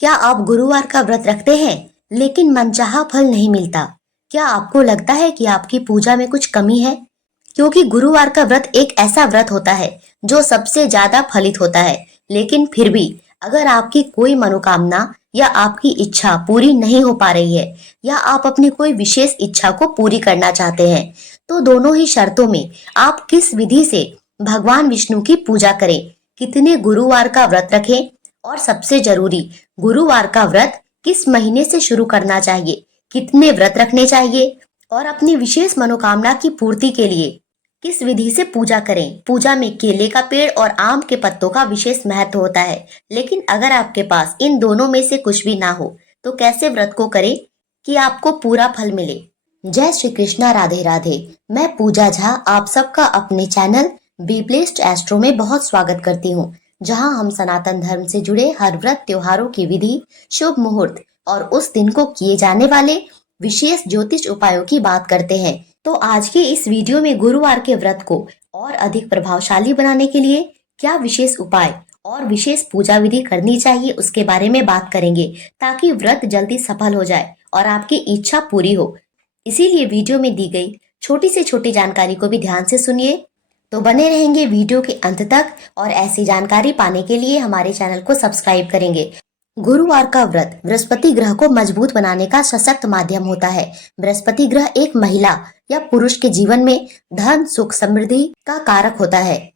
क्या आप गुरुवार का व्रत रखते हैं लेकिन मनचाहा फल नहीं मिलता? क्या आपको लगता है कि आपकी पूजा में कुछ कमी है? क्योंकि गुरुवार का व्रत एक ऐसा व्रत होता है जो सबसे ज्यादा फलित होता है, लेकिन फिर भी अगर आपकी कोई मनोकामना या आपकी इच्छा पूरी नहीं हो पा रही है या आप अपनी कोई विशेष इच्छा को पूरी करना चाहते हैं, तो दोनों ही शर्तों में आप किस विधि से भगवान विष्णु की पूजा करें, कितने गुरुवार का व्रत रखें और सबसे जरूरी, गुरुवार का व्रत किस महीने से शुरू करना चाहिए, कितने व्रत रखने चाहिए और अपनी विशेष मनोकामना की पूर्ति के लिए किस विधि से पूजा करें। पूजा में केले का पेड़ और आम के पत्तों का विशेष महत्व होता है, लेकिन अगर आपके पास इन दोनों में से कुछ भी ना हो तो कैसे व्रत को करें कि आपको पूरा फल मिले। जय श्री कृष्णा, राधे राधे। मैं पूजा झा आप सबका अपने चैनल बी ब्लेस्ड एस्ट्रो में बहुत स्वागत करती हूँ, जहाँ हम सनातन धर्म से जुड़े हर व्रत त्योहारों की विधि, शुभ मुहूर्त और उस दिन को किए जाने वाले विशेष ज्योतिष उपायों की बात करते हैं। तो आज के इस वीडियो में गुरुवार के व्रत को और अधिक प्रभावशाली बनाने के लिए क्या विशेष उपाय और विशेष पूजा विधि करनी चाहिए उसके बारे में बात करेंगे, ताकि व्रत जल्दी सफल हो जाए और आपकी इच्छा पूरी हो। इसीलिए वीडियो में दी गई छोटी से छोटी जानकारी को भी ध्यान से सुनिए, तो बने रहेंगे वीडियो के अंत तक और ऐसी जानकारी पाने के लिए हमारे चैनल को सब्सक्राइब करेंगे। गुरुवार का व्रत बृहस्पति ग्रह को मजबूत बनाने का सशक्त माध्यम होता है। बृहस्पति ग्रह एक महिला या पुरुष के जीवन में धन, सुख, समृद्धि का कारक होता है।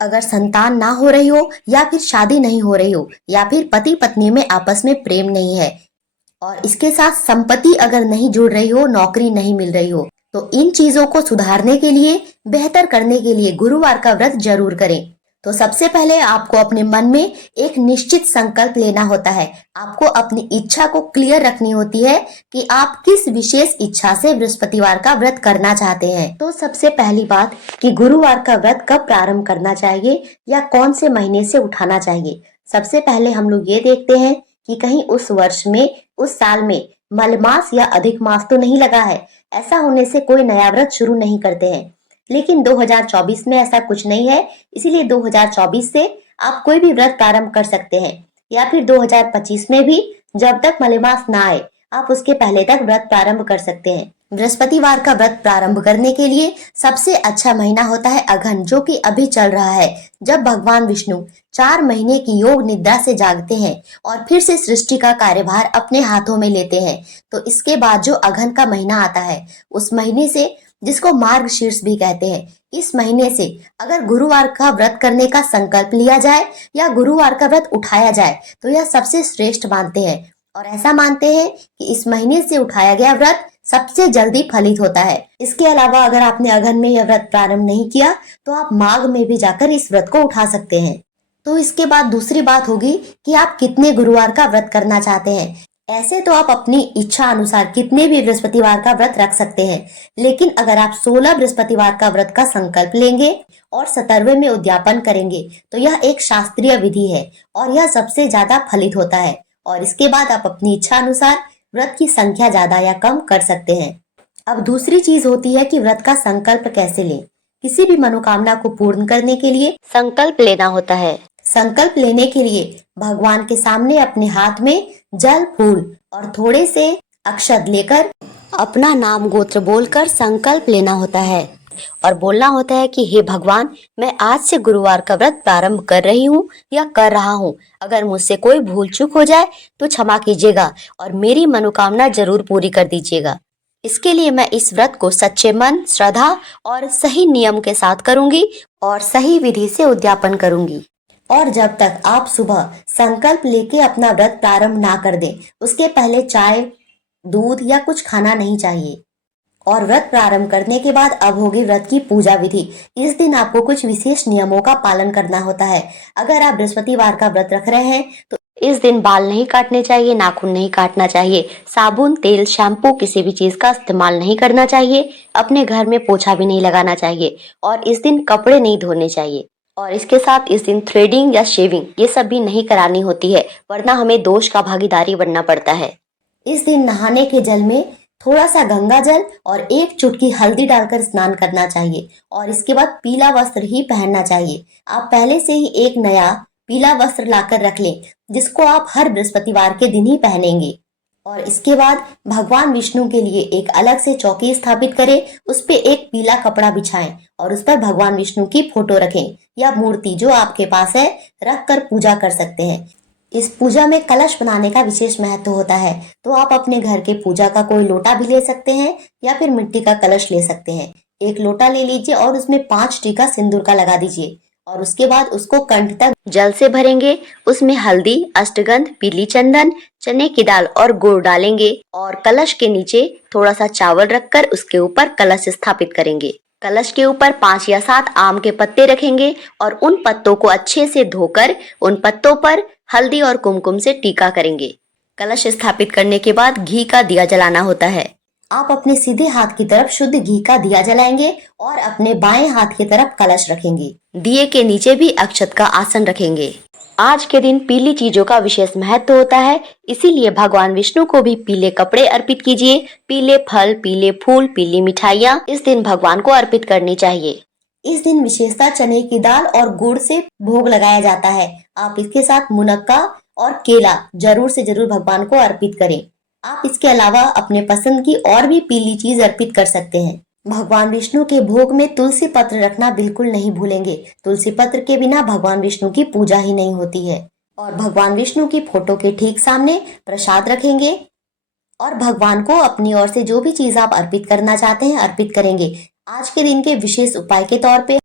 अगर संतान ना हो रही हो या फिर शादी नहीं हो रही हो या फिर पति पत्नी में आपस में प्रेम नहीं है और इसके साथ संपत्ति अगर नहीं जुड़ रही हो, नौकरी नहीं मिल रही हो, तो इन चीजों को सुधारने के लिए, बेहतर करने के लिए गुरुवार का व्रत जरूर करें। तो सबसे पहले आपको अपने मन में एक निश्चित संकल्प लेना होता है। आपको अपनी इच्छा को क्लियर रखनी होती है कि आप किस विशेष इच्छा से बृहस्पतिवार का व्रत करना चाहते हैं। तो सबसे पहली बात कि गुरुवार का व्रत कब प्रारंभ करना चाहिए या कौन से महीने से उठाना चाहिए। सबसे पहले हम लोग ये देखते हैं कि कहीं उस वर्ष में, उस साल में मलमास या अधिक मास तो नहीं लगा है। ऐसा होने से कोई नया व्रत शुरू नहीं करते हैं। लेकिन 2024 में ऐसा कुछ नहीं है, इसीलिए 2024 से आप कोई भी व्रत प्रारंभ कर सकते हैं, या फिर 2025 में भी जब तक मलेमास ना आए आप उसके पहले तक व्रत प्रारंभ कर सकते हैं। बृहस्पतिवार का व्रत प्रारंभ करने के लिए सबसे अच्छा महीना होता है अघन, जो कि अभी चल रहा है, जब भगवान विष्णु 4 महीने की योग निद्रा से जागते हैं और फिर से सृष्टि का कार्यभार अपने हाथों में लेते हैं। तो इसके बाद जो अघन का महीना आता है, उस महीने से, जिसको मार्गशीर्ष भी कहते हैं, इस महीने से अगर गुरुवार का व्रत करने का संकल्प लिया जाए या गुरुवार का व्रत उठाया जाए तो यह सबसे श्रेष्ठ मानते हैं और ऐसा मानते हैं कि इस महीने से उठाया गया व्रत सबसे जल्दी फलित होता है। इसके अलावा अगर आपने अघन में यह व्रत प्रारंभ नहीं किया तो आप माघ में भी जाकर इस व्रत को उठा सकते हैं। तो इसके बाद दूसरी बात होगी कि आप कितने गुरुवार का व्रत करना चाहते हैं। ऐसे तो आप अपनी इच्छा अनुसार कितने भी बृहस्पतिवार का व्रत रख सकते हैं, लेकिन अगर आप 16 बृहस्पतिवार का व्रत का संकल्प लेंगे और 17वें में उद्यापन करेंगे तो यह एक शास्त्रीय विधि है और यह सबसे ज्यादा फलित होता है। और इसके बाद आप अपनी इच्छा अनुसार व्रत की संख्या ज्यादा या कम कर सकते हैं। अब दूसरी चीज होती है कि व्रत का संकल्प कैसे लें। किसी भी मनोकामना को पूर्ण करने के लिए संकल्प लेना होता है। संकल्प लेने के लिए भगवान के सामने अपने हाथ में जल, फूल और थोड़े से अक्षत लेकर अपना नाम गोत्र बोलकर संकल्प लेना होता है और बोलना होता है कि हे भगवान, मैं आज से गुरुवार का व्रत प्रारंभ कर रही हूँ या कर रहा हूँ। अगर मुझसे कोई भूल चूक हो जाए तो क्षमा कीजिएगा और मेरी मनोकामना जरूर पूरी कर दीजिएगा। इसके लिए मैं इस व्रत को सच्चे मन, श्रद्धा और सही नियम के साथ करूंगी और सही विधि से उद्यापन करूंगी। और जब तक आप सुबह संकल्प लेके अपना व्रत प्रारंभ ना कर दें, उसके पहले चाय, दूध या कुछ खाना नहीं चाहिए। और व्रत प्रारंभ करने के बाद अब होगी व्रत की पूजा विधि। इस दिन आपको कुछ विशेष नियमों का पालन करना होता है। अगर आप बृहस्पतिवार का व्रत रख रहे हैं तो इस दिन बाल नहीं काटने चाहिए, नाखून नहीं काटना चाहिए, साबुन, तेल, शैम्पू किसी भी चीज का इस्तेमाल नहीं करना चाहिए, अपने घर में पोछा भी नहीं लगाना चाहिए और इस दिन कपड़े नहीं धोने चाहिए। और इसके साथ इस दिन थ्रेडिंग या शेविंग ये सब भी नहीं करानी होती है, वरना हमें दोष का भागीदारी बनना पड़ता है। इस दिन नहाने के जल में थोड़ा सा गंगा जल और एक चुटकी हल्दी डालकर स्नान करना चाहिए और इसके बाद पीला वस्त्र ही पहनना चाहिए। आप पहले से ही एक नया पीला वस्त्र लाकर रख लें, जिसको आप हर बृहस्पतिवार के दिन ही पहनेंगे। और इसके बाद भगवान विष्णु के लिए एक अलग से चौकी स्थापित करें, उस पे एक पीला कपड़ा बिछाएं और उस पर भगवान विष्णु की फोटो रखें या मूर्ति जो आपके पास है रख कर पूजा कर सकते हैं। इस पूजा में कलश बनाने का विशेष महत्व होता है, तो आप अपने घर के पूजा का कोई लोटा भी ले सकते हैं या फिर मिट्टी का कलश ले सकते हैं। एक लोटा ले लीजिए और उसमें 5 टीका सिंदूर का लगा दीजिए और उसके बाद उसको कंठ तक जल से भरेंगे। उसमें हल्दी, अष्टगंध, पीली चंदन, चने की दाल और गुड़ डालेंगे और कलश के नीचे थोड़ा सा चावल रखकर उसके ऊपर कलश स्थापित करेंगे। कलश के ऊपर 5 या 7 आम के पत्ते रखेंगे और उन पत्तों को अच्छे से धोकर उन पत्तों पर हल्दी और कुमकुम से टीका करेंगे। कलश स्थापित करने के बाद घी का दिया जलाना होता है। आप अपने सीधे हाथ की तरफ शुद्ध घी का दिया जलाएंगे और अपने बाएं हाथ की तरफ कलश रखेंगे। दिए के नीचे भी अक्षत का आसन रखेंगे। आज के दिन पीली चीजों का विशेष महत्व होता है, इसीलिए भगवान विष्णु को भी पीले कपड़े अर्पित कीजिए। पीले फल, पीले फूल, पीली मिठाइयाँ इस दिन भगवान को अर्पित करनी चाहिए। इस दिन विशेषता चने की दाल और गुड़ से भोग लगाया जाता है। आप इसके साथ मुनक्का और केला जरूर से जरूर भगवान को अर्पित करें। आप इसके अलावा अपने पसंद की और भी पीली चीज अर्पित कर सकते हैं। भगवान विष्णु के भोग में तुलसी पत्र रखना बिल्कुल नहीं भूलेंगे। तुलसी पत्र के बिना भगवान विष्णु की पूजा ही नहीं होती है। और भगवान विष्णु की फोटो के ठीक सामने प्रसाद रखेंगे और भगवान को अपनी ओर से जो भी चीज आप अर्पित करना चाहते हैं अर्पित करेंगे। आज के दिन के विशेष उपाय के तौर पे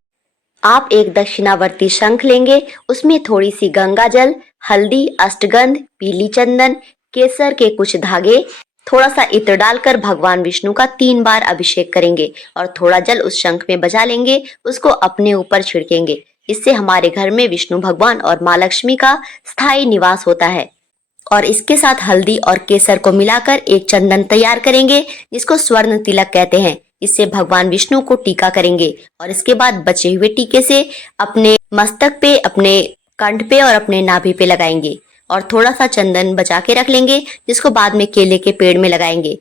आप एक दक्षिणावर्ती शंख लेंगे, उसमें थोड़ी सी गंगा जल, हल्दी, अष्टगंध, पीली चंदन, केसर के कुछ धागे, थोड़ा सा इत्र डालकर भगवान विष्णु का 3 बार अभिषेक करेंगे और थोड़ा जल उस शंख में बजा लेंगे, उसको अपने ऊपर छिड़केंगे। इससे हमारे घर में विष्णु भगवान और माँ लक्ष्मी का स्थायी निवास होता है। और इसके साथ हल्दी और केसर को मिलाकर एक चंदन तैयार करेंगे जिसको स्वर्ण तिलक कहते हैं। इससे भगवान विष्णु को टीका करेंगे और इसके बाद बचे हुए टीके से अपने मस्तक पे, अपने कंठ पे और अपने नाभि पे लगाएंगे और थोड़ा सा चंदन बचा के रख लेंगे जिसको बाद में केले के पेड़ में लगाएंगे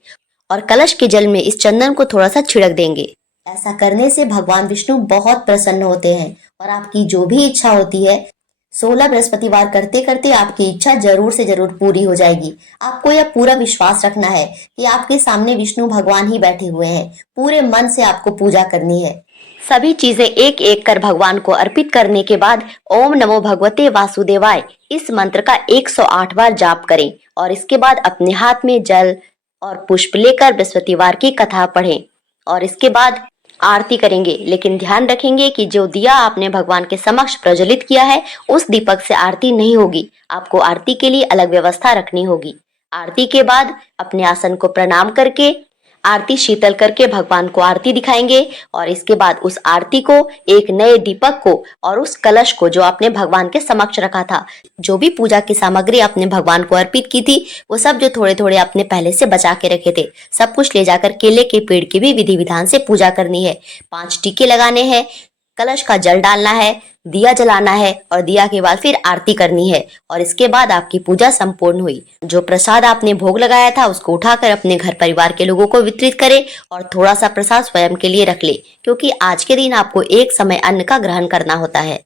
और कलश के जल में इस चंदन को थोड़ा सा छिड़क देंगे। ऐसा करने से भगवान विष्णु बहुत प्रसन्न होते हैं और आपकी जो भी इच्छा होती है 16 बृहस्पतिवार करते करते आपकी इच्छा जरूर से जरूर पूरी हो जाएगी। आपको यह पूरा विश्वास रखना है कि आपके सामने विष्णु भगवान ही बैठे हुए हैं। पूरे मन से आपको पूजा करनी है। सभी चीजें एक एक कर भगवान को अर्पित करने के बाद ओम नमो भगवते वासुदेवाय इस मंत्र का 108 बार जाप करें और इसके बाद अपने हाथ में जल और पुष्प लेकर बृहस्पतिवार की कथा पढ़ें और इसके बाद आरती करेंगे। लेकिन ध्यान रखेंगे कि जो दिया आपने भगवान के समक्ष प्रज्वलित किया है उस दीपक से आरती नहीं होगी। आपको आरती के लिए अलग व्यवस्था रखनी होगी। आरती के बाद अपने आसन को प्रणाम करके आरती शीतल करके भगवान को आरती दिखाएंगे और इसके बाद उस आरती को, एक नए दीपक को और उस कलश को जो आपने भगवान के समक्ष रखा था, जो भी पूजा की सामग्री आपने भगवान को अर्पित की थी वो सब जो थोड़े थोड़े आपने पहले से बचा के रखे थे, सब कुछ ले जाकर केले के पेड़ की भी विधि विधान से पूजा करनी है। 5 टीके लगाने हैं, कलश का जल डालना है, दिया जलाना है और दिया के बाद फिर आरती करनी है और इसके बाद आपकी पूजा संपूर्ण हुई। जो प्रसाद आपने भोग लगाया था उसको उठाकर अपने घर परिवार के लोगों को वितरित करें और थोड़ा सा प्रसाद स्वयं के लिए रख ले, क्योंकि आज के दिन आपको एक समय अन्न का ग्रहण करना होता है।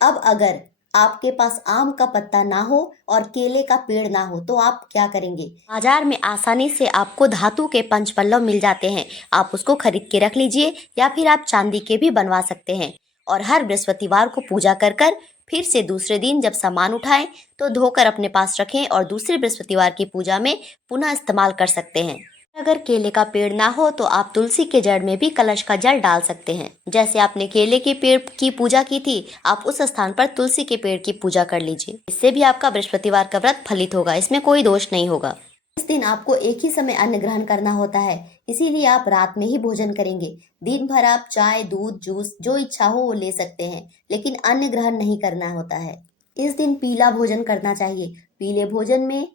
अब अगर आपके पास आम का पत्ता ना हो और केले का पेड़ ना हो तो आप क्या करेंगे? बाजार में आसानी से आपको धातु के पंचपल्लव मिल जाते हैं, आप उसको खरीद के रख लीजिए या फिर आप चांदी के भी बनवा सकते हैं और हर बृहस्पतिवार को पूजा कर कर फिर से दूसरे दिन जब सामान उठाएं तो धोकर अपने पास रखें और दूसरे बृहस्पतिवार की पूजा में पुनः इस्तेमाल कर सकते हैं। अगर केले का पेड़ ना हो तो आप तुलसी के जड़ में भी कलश का जल डाल सकते हैं। जैसे आपने केले के पेड़ की पूजा की थी, आप उस स्थान पर तुलसी के पेड़ की पूजा कर लीजिए। इससे भी आपका बृहस्पतिवार का व्रत फलित होगा, इसमें कोई दोष नहीं होगा। इस दिन आपको एक ही समय अन्न ग्रहण करना होता है, इसीलिए आप रात में ही भोजन करेंगे। दिन भर आप चाय, दूध, जूस जो इच्छा हो वो ले सकते हैं, लेकिन अन्न ग्रहण नहीं करना होता है। इस दिन पीला भोजन करना चाहिए। पीले भोजन में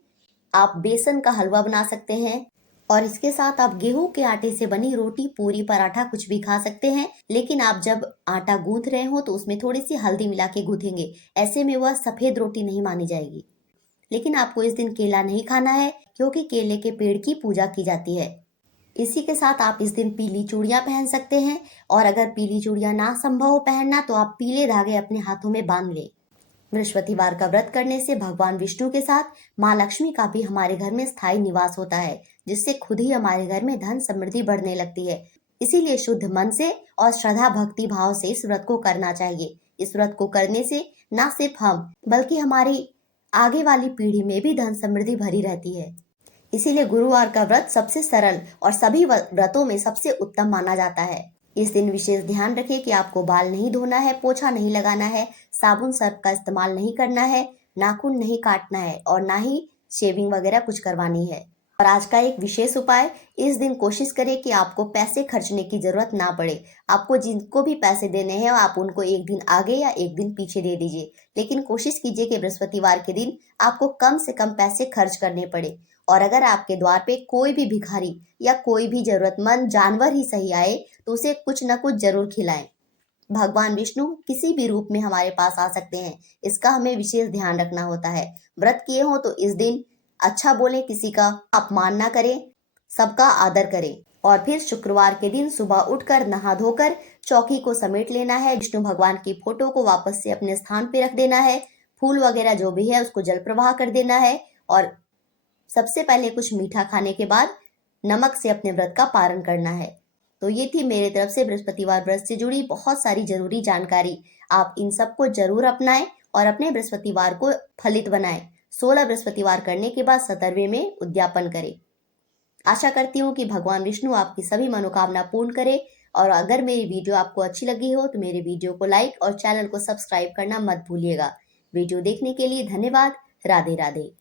आप बेसन का हलवा बना सकते हैं और इसके साथ आप गेहूं के आटे से बनी रोटी, पूरी, पराठा कुछ भी खा सकते हैं। लेकिन आप जब आटा गूंथ रहे हो तो उसमें थोड़ी सी हल्दी मिला के गूंथेंगे, ऐसे में वह सफेद रोटी नहीं मानी जाएगी। लेकिन आपको इस दिन केला नहीं खाना है क्योंकि केले के पेड़ की पूजा की जाती है। इसी के साथ आप इस दिन पीली चूड़ियां पहन सकते हैं और अगर पीली चूड़ियां ना संभव हो पहनना तो आप पीले धागे अपने हाथों में बांध लें। बृहस्पतिवार का व्रत करने से भगवान विष्णु के साथ माँ लक्ष्मी का भी हमारे घर में स्थायी निवास होता है, जिससे खुद ही हमारे घर में धन समृद्धि बढ़ने लगती है। इसीलिए शुद्ध मन से और श्रद्धा भक्ति भाव से इस व्रत को करना चाहिए। इस व्रत को करने से न सिर्फ हम बल्कि हमारी आगे वाली पीढ़ी में भी धन समृद्धि भरी रहती है। इसीलिए गुरुवार का व्रत सबसे सरल और सभी व्रतों में सबसे उत्तम माना जाता है। इस दिन विशेष ध्यान रखें कि आपको बाल नहीं धोना है, पोछा नहीं लगाना है, साबुन सर्फ का इस्तेमाल नहीं करना है, नाखून नहीं काटना है और ना ही शेविंग वगैरह कुछ करवानी है। और आज का एक विशेष उपाय, इस दिन कोशिश करें कि आपको पैसे खर्चने की जरूरत ना पड़े। आपको जिनको भी पैसे देने हैं आप उनको एक दिन आगे या एक दिन पीछे दे दीजिए, लेकिन कोशिश कीजिए कि बृहस्पतिवार के दिन आपको कम से कम पैसे खर्च करने पड़े। और अगर आपके द्वार पे कोई भी भिखारी या कोई भी जरूरतमंद जानवर ही सही आए तो उसे कुछ न कुछ जरूर खिलाएं। भगवान विष्णु किसी भी रूप में हमारे पास आ सकते हैं, इसका हमें विशेष ध्यान रखना होता है। व्रत किए हो तो इस दिन अच्छा बोलें, किसी का अपमान ना करें, सबका आदर करें। और फिर शुक्रवार के दिन सुबह उठकर नहा धोकर चौकी को समेट लेना है, विष्णु भगवान की फोटो को वापस से अपने स्थान पे रख देना है, फूल वगैरह जो भी है उसको जल प्रवाह कर देना है और सबसे पहले कुछ मीठा खाने के बाद नमक से अपने व्रत का पारण करना है। तो ये थी मेरे तरफ से बृहस्पतिवार व्रत से जुड़ी बहुत सारी जरूरी जानकारी। आप इन सबको जरूर अपनाएं और अपने बृहस्पतिवार को फलित बनाएं। 16 बृहस्पतिवार करने के बाद 17वें में उद्यापन करें। आशा करती हूँ कि भगवान विष्णु आपकी सभी मनोकामना पूर्ण करे। और अगर मेरी वीडियो आपको अच्छी लगी हो तो मेरे वीडियो को लाइक और चैनल को सब्सक्राइब करना मत भूलिएगा। वीडियो देखने के लिए धन्यवाद। राधे राधे।